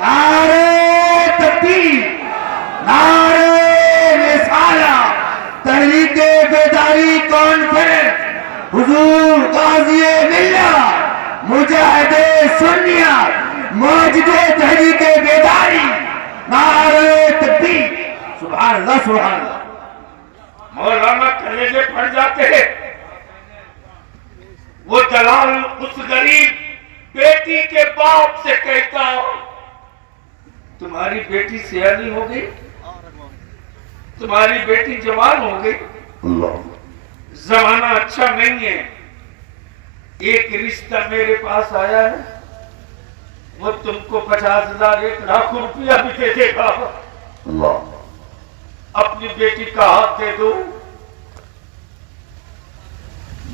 नारे तकबीर, नारे रिसाला, तहरीके बेदारी कॉन्फ्रेंस, हुजूर गाज़ी मिल्लत, मुजाहिदे सुन्नियत, मौजूदे तहरीके बेदारी, नारे तकबीर। सुभान अल्लाह, सुभान अल्लाह। मौलाना कलेजे फट जाते हैं। वो दलाल उस गरीब बेटी के बाप से कहता, तुम्हारी बेटी सियानी हो गई, तुम्हारी बेटी जवान हो गई, जमाना अच्छा नहीं है, एक रिश्ता मेरे पास आया है, वो तुमको 50,000 1,00,000 रुपया भी दे देगा, अपनी बेटी का हाथ दे दो।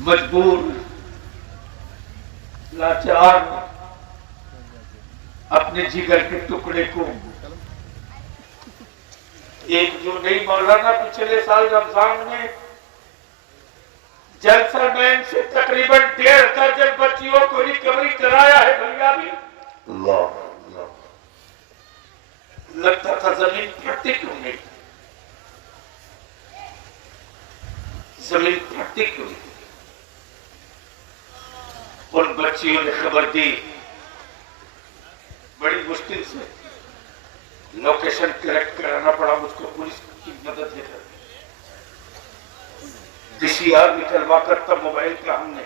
मजबूर, लाचार, अपने जिगर के टुकड़े को एक जो नहीं मौलाना पिछले साल रमजान में जलसा मैन से तकरीबन 1.5 दर्जन बच्चियों को रिकवरी कराया है भैया भी। लगता था जमीन फटती क्यों नहीं, जमीन फटती क्यों नहीं। उन बच्चियों ने खबर दी, बड़ी मुश्किल से लोकेशन करेक्ट कराना पड़ा मुझको, पुलिस की मदद लेकर DCR निकलवा कर तब मोबाइल का हमने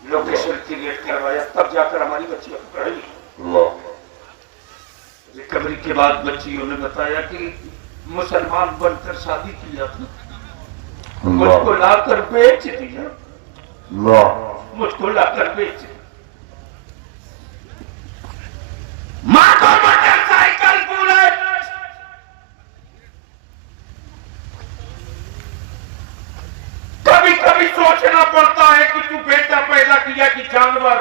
लोकेशन क्रिएट करवाया, तब जाकर हमारी बच्चियों को पढ़ाई। रिकवरी के बाद बच्चियों ने बताया कि मुसलमान बनकर शादी किया था, मुझको लाकर बेच दिया, मुझको लाकर बेच दिया। माँ को मोटरसाइकिल बुलेट, कभी कभी सोचना पड़ता है कि तू बेटा पैदा किया कि जानवर।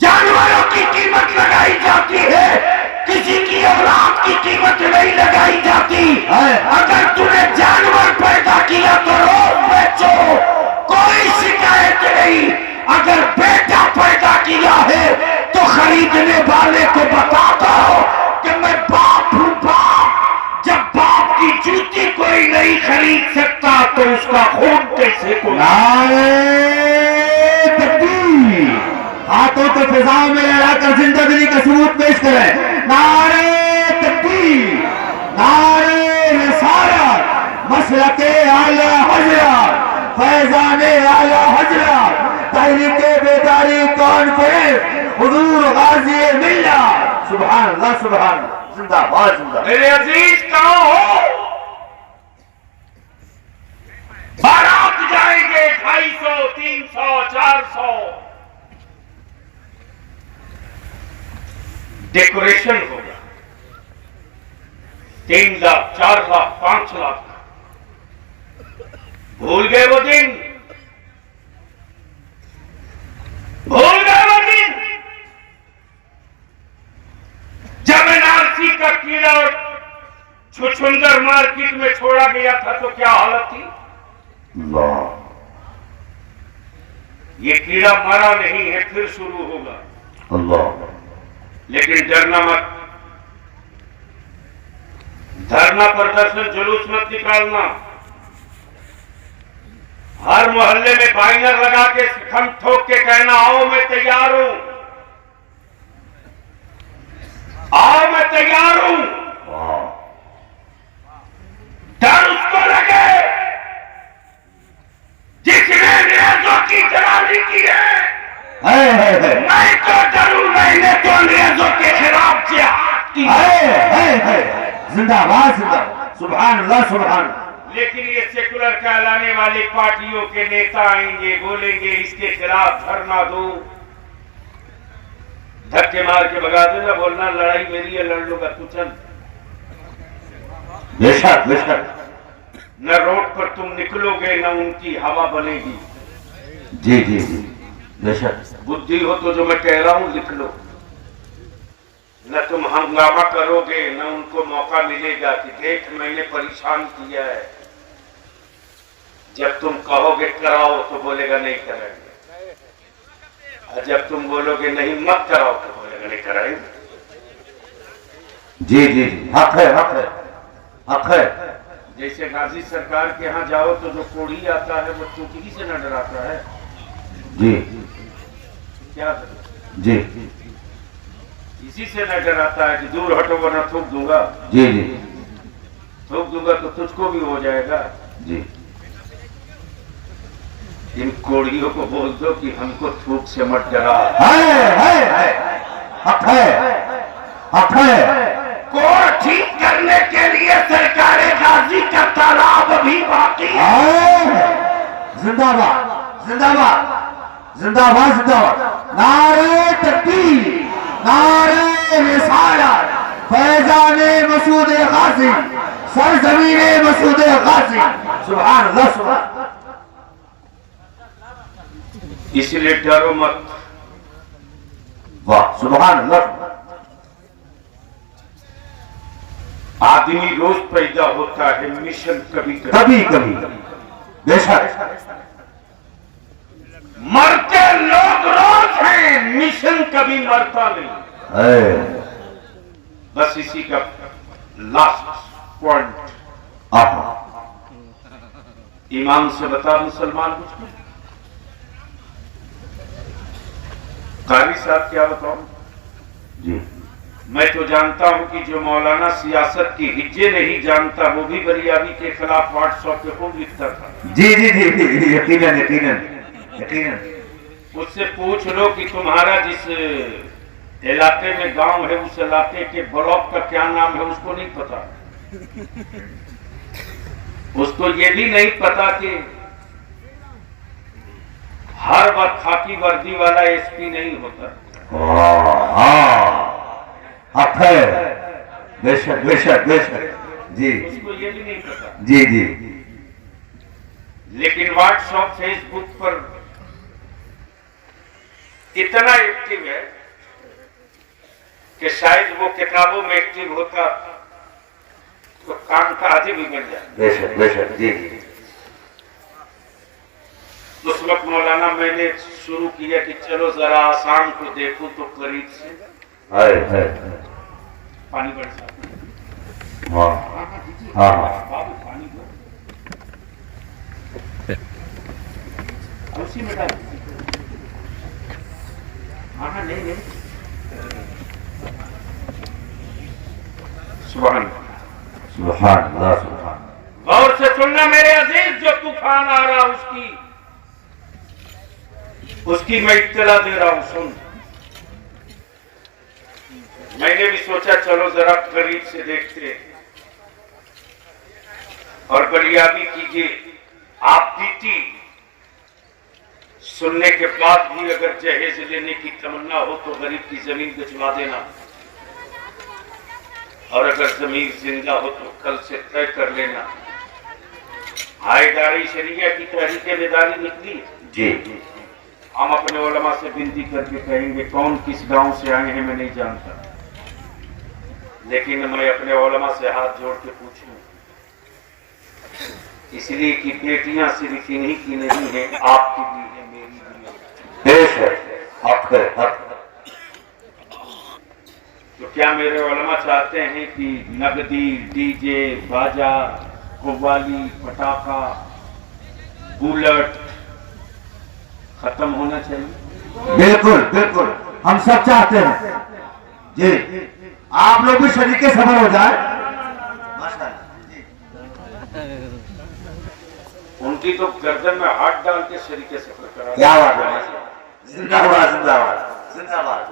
जानवरों की कीमत लगाई जाती है, किसी की औलाद की कीमत नहीं लगाई जाती। अगर तूने जानवर पैदा किया तो रोज बेचो, कोई शिकायत नहीं। अगर बेटा पैदा किया है तो खरीदने वाले को बता दो कि मैं बाप हूं, बाप। जब बाप की जूती कोई नहीं खरीद सकता तो उसका खून कैसे को। हाथों को फिजाओं में लहराकर जिंदगी का सबूत पेश करें। नारे तकबीर, नारे रिसालत, मसलके आला हजरत, फैजाने आला हजरत, तहरीके बेदारी कॉन्फ्रेंस, हुजूर गाज़ी मिल्लत। सुभान अल्लाह, सुभान अल्लाह, जिंदाबाद जिंदाबाद। मेरे अजीज कहाँ हो? बारात जाएंगे 250, 300, 400, डेकोरेशन होगा 3 लाख, 4 लाख, 5 लाख। भूल गए वो दिन, भूल गए वो दिन जब एनआरसी का कीड़ा छुछुंदर मार्केट में छोड़ा गया था तो क्या हालत थी। ये कीड़ा मरा नहीं है, फिर शुरू होगा। लेकिन डरना मत, धरना प्रदर्शन जुलूस मत निकालना। हर मोहल्ले में बाइनर लगा के खम ठोक के कहना, आओ मैं तैयार हूं, आओ मैं तैयार हूं। डर उसको लगे जिसने अंग्रेजों की जलाली की है। मैं तो डरूं, मैंने तो अंग्रेजों के खिलाफ जिहाद की है। जिंदाबाद जिंदाबाद, सुभान अल्लाह, सुभान अल्लाह। लेकिन ये सेकुलर कहलाने वाली पार्टियों के नेता आएंगे, बोलेंगे इसके खिलाफ धरना दो, धक्के मार के भगा देना, बोलना लड़ाई मेरी है, लड़ लूंगा तू चल। बेशक बेशक। न रोड पर तुम निकलोगे न उनकी हवा बनेगी। जी जी जी, बेशक। बुद्धि हो तो जो मैं कह रहा हूं लिख लो। न तुम हंगामा करोगे न उनको मौका मिलेगा कि देख मैंने परेशान किया है। जब तुम कहोगे कराओ तो बोलेगा नहीं कराएंगे, और जब तुम बोलोगे नहीं मत कराओ तो बोलेगा नहीं कराएंगे। जी जी जी, हक है, हक है, हक है। जैसे गाजी सरकार के यहाँ जाओ तो जो कोढ़ी आता है वो चुटकी से न डराता है। जी क्या जी, इसी से न डराता है कि दूर हटो वरना थूक दूंगा। जी जी, थूक दूंगा तो तुझको भी हो जाएगा। जी, इन कोढ़ियों को बोल दो कि हमको थूक से मत डरा। है, हक है, हक है। कोड़ ठीक करने के लिए सरकार गाजी का तालाब भी बाकी है। जिंदाबाद, जिंदाबाद, जिंदाबाद, जिंदाबाद। नारे तकबीर, नारे रिसालत, फैजाने मसूद गाजी, सरजमीने मसूद गाजी। सुभान अल्लाह, सुभान। इसलिए डरो मत। वाह, सुभान अल्लाह। आदमी रोज पैदा होता है, मिशन कभी कभी बेशक। मरते लोग रोज हैं, मिशन कभी मरता नहीं। बस इसी का लास्ट पॉइंट। ईमान से बता मुसलमान मुझको, कारी साहब क्या बताऊं जी। मैं तो जानता हूं कि जो मौलाना सियासत की हिज्जे नहीं जानता वो भी बलियाबी के खिलाफ व्हाट्सएप पे खूब लिखता था। जी जी जी, यकीनन यकीनन यकीनन। उससे पूछ लो कि तुम्हारा जिस इलाके में गांव है उस इलाके के ब्लॉक का क्या नाम है, उसको नहीं पता। उसको ये भी नहीं पता कि हर वक्त खाकी वर्दी वाला एसपी नहीं होता। हक है, बेशक बेशक बेशक। जी, उसको ये भी नहीं पता। जी जी, लेकिन व्हाट्सएप फेसबुक पर इतना एक्टिव है कि शायद वो किताबों में एक्टिव होता तो काम का आदि भी बन जाए। बेशक बेशक। जी जी, उस वक्त मौलाना मैंने शुरू किया कि चलो जरा आसाम को देखूं तो करीब से। है पानी बरसा। हाँ हाँ बाबू पानी उसी में डाल। हाँ नहीं नहीं, सुभान सुभान अल्लाह, सुभान। गौर से सुनना मेरे अजीज, जो तूफान आ रहा उसकी मैं इत्तला दे रहा हूं, सुन। मैंने भी सोचा चलो जरा करीब से देखते और बलियाबी कीजिए। आप बीती सुनने के बाद भी अगर जहेज लेने की तमन्ना हो तो गरीब की जमीन भिजवा देना, और अगर जमीन जिंदा हो तो कल से तय कर लेना। हायदारी शरिया की तहरीके बेदारी निकली जी। हम अपने उलमा से विनती करके कहेंगे, कौन किस गांव से आए हैं मैं नहीं जानता, लेकिन मैं अपने उलमा से हाथ जोड़ के पूछूं, इसलिए कि बेटियां सिर्फ इन्हीं की नहीं है, आपकी भी है, मेरी भी है। बेशक, हक है, हक। तो क्या मेरे उलमा चाहते हैं कि नगदी, डीजे, बाजा, कव्वाली, पटाखा, बुलेट खत्म होना चाहिए? बिल्कुल बिल्कुल, हम सब चाहते हैं जी। आप लोग भी शरीके सफर हो जाए। उनकी तो गर्दन में हाथ डाल के शरीके सफर करा। क्या बात है, जिंदाबाद जिंदाबाद जिंदाबाद।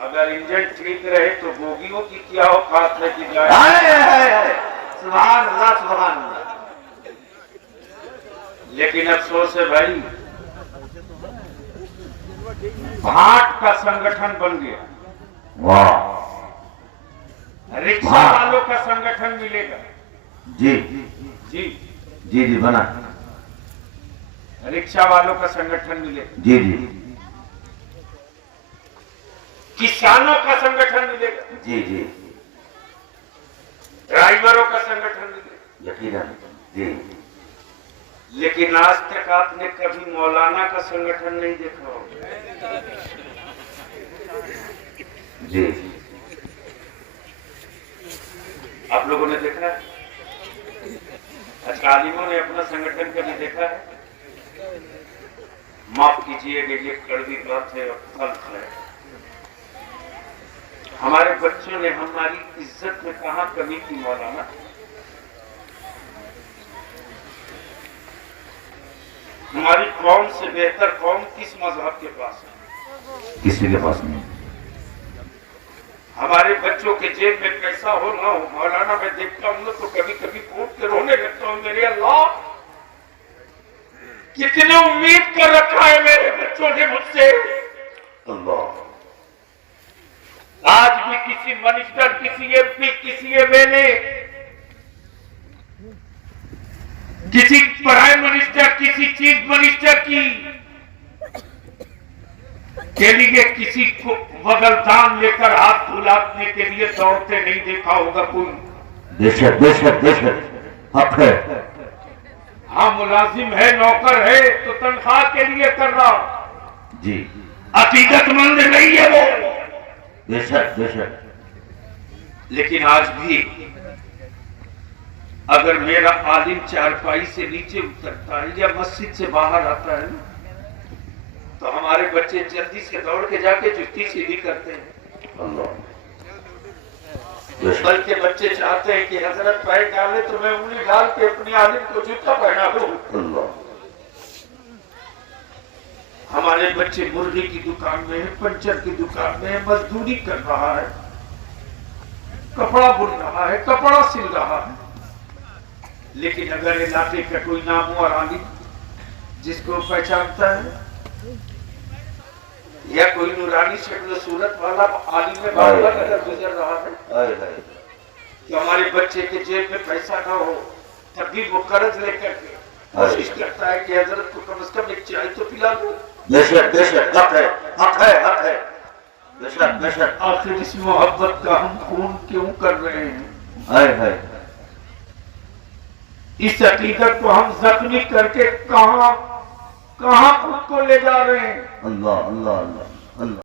अगर इंजन ठीक रहे तो बोगियों की क्या औकात है कि जाए। सुभान अल्लाह, सुभान अल्लाह। लेकिन अफसोस है भाई, भाट का संगठन बन गया। वाह। रिक्शा वालों का संगठन मिलेगा। जी जी जी जी, बना। रिक्शा वालों का संगठन मिलेगा। जी जी। किसानों का संगठन मिलेगा। जी जी। ड्राइवरों का संगठन मिलेगा। यकीनन जी। लेकिन आज तक आपने कभी मौलाना का संगठन नहीं देखा होगा। जी आप लोगों ने देखा है? अच्छा, आलिमों ने अपना संगठन कभी देखा है? माफ कीजिएगा, ये कड़वी बात है और तल्ख है। हमारे बच्चों ने हमारी इज्जत में कहां कमी की मौलाना? हमारी कौम से बेहतर कौम किस मजहब के पास है? किसी के पास नहीं। हमारे बच्चों के जेब में पैसा हो ना हो, मौलाना मैं देखता हूं तो कभी कभी फूट के रोने लगता हूं। मेरे अल्लाह, कितने उम्मीद कर रखा है मेरे बच्चों ने मुझसे। अल्लाह, आज भी किसी मिनिस्टर, किसी एमपी, किसी एमएलए, किसी प्राइम मिनिस्टर, किसी चीफ मिनिस्टर की के लिए किसी को बगलदान लेकर हाथ फुलाने के लिए दौड़ते नहीं देखा होगा कोई। बेशक बेशक बेशक, हक है। हाँ, मुलाजिम है, नौकर है तो तनख्वाह के लिए कर रहा, जी अकीदतमंद नहीं है वो। बेशक बेशक। लेकिन आज भी अगर मेरा आलिम चारपाई से नीचे उतरता है या मस्जिद से बाहर आता है तो हमारे बच्चे जल्दी से दौड़ के जाके जुत्ती सीधी करते हैं। अल्लाह, बल्कि बच्चे चाहते हैं कि हजरत पैर डाले तो मैं उंगली डाल के अपने आलिम को जूता पहना दूं। अल्लाह, हमारे बच्चे मुर्गी की दुकान में है, पंचर की दुकान में है, मजदूरी कर रहा है, कपड़ा बुन रहा है, कपड़ा सिल रहा है। लेकिन अगर इलाके का कोई नामवर आलिम जिसको पहचानता है या कोई नूरानी शक्ल सूरत वाला आलिम में बाबा अगर गुजर रहा है कि हमारे बच्चे के जेब में पैसा ना हो, तब भी वो कर्ज लेकर के कोशिश करता है कि हजरत को कम से कम एक चाय तो पिला दो। बेशक बेशक, हक है, हक है, हक है। बेशक बेशक। आखिर इस मोहब्बत का हम खून क्यों कर रहे हैं? हाय हाय, इस अकीदत को हम जख्मी करके कहां खुद को ले जा रहे हैं? अल्लाह अल्लाह अल्लाह अल्लाह।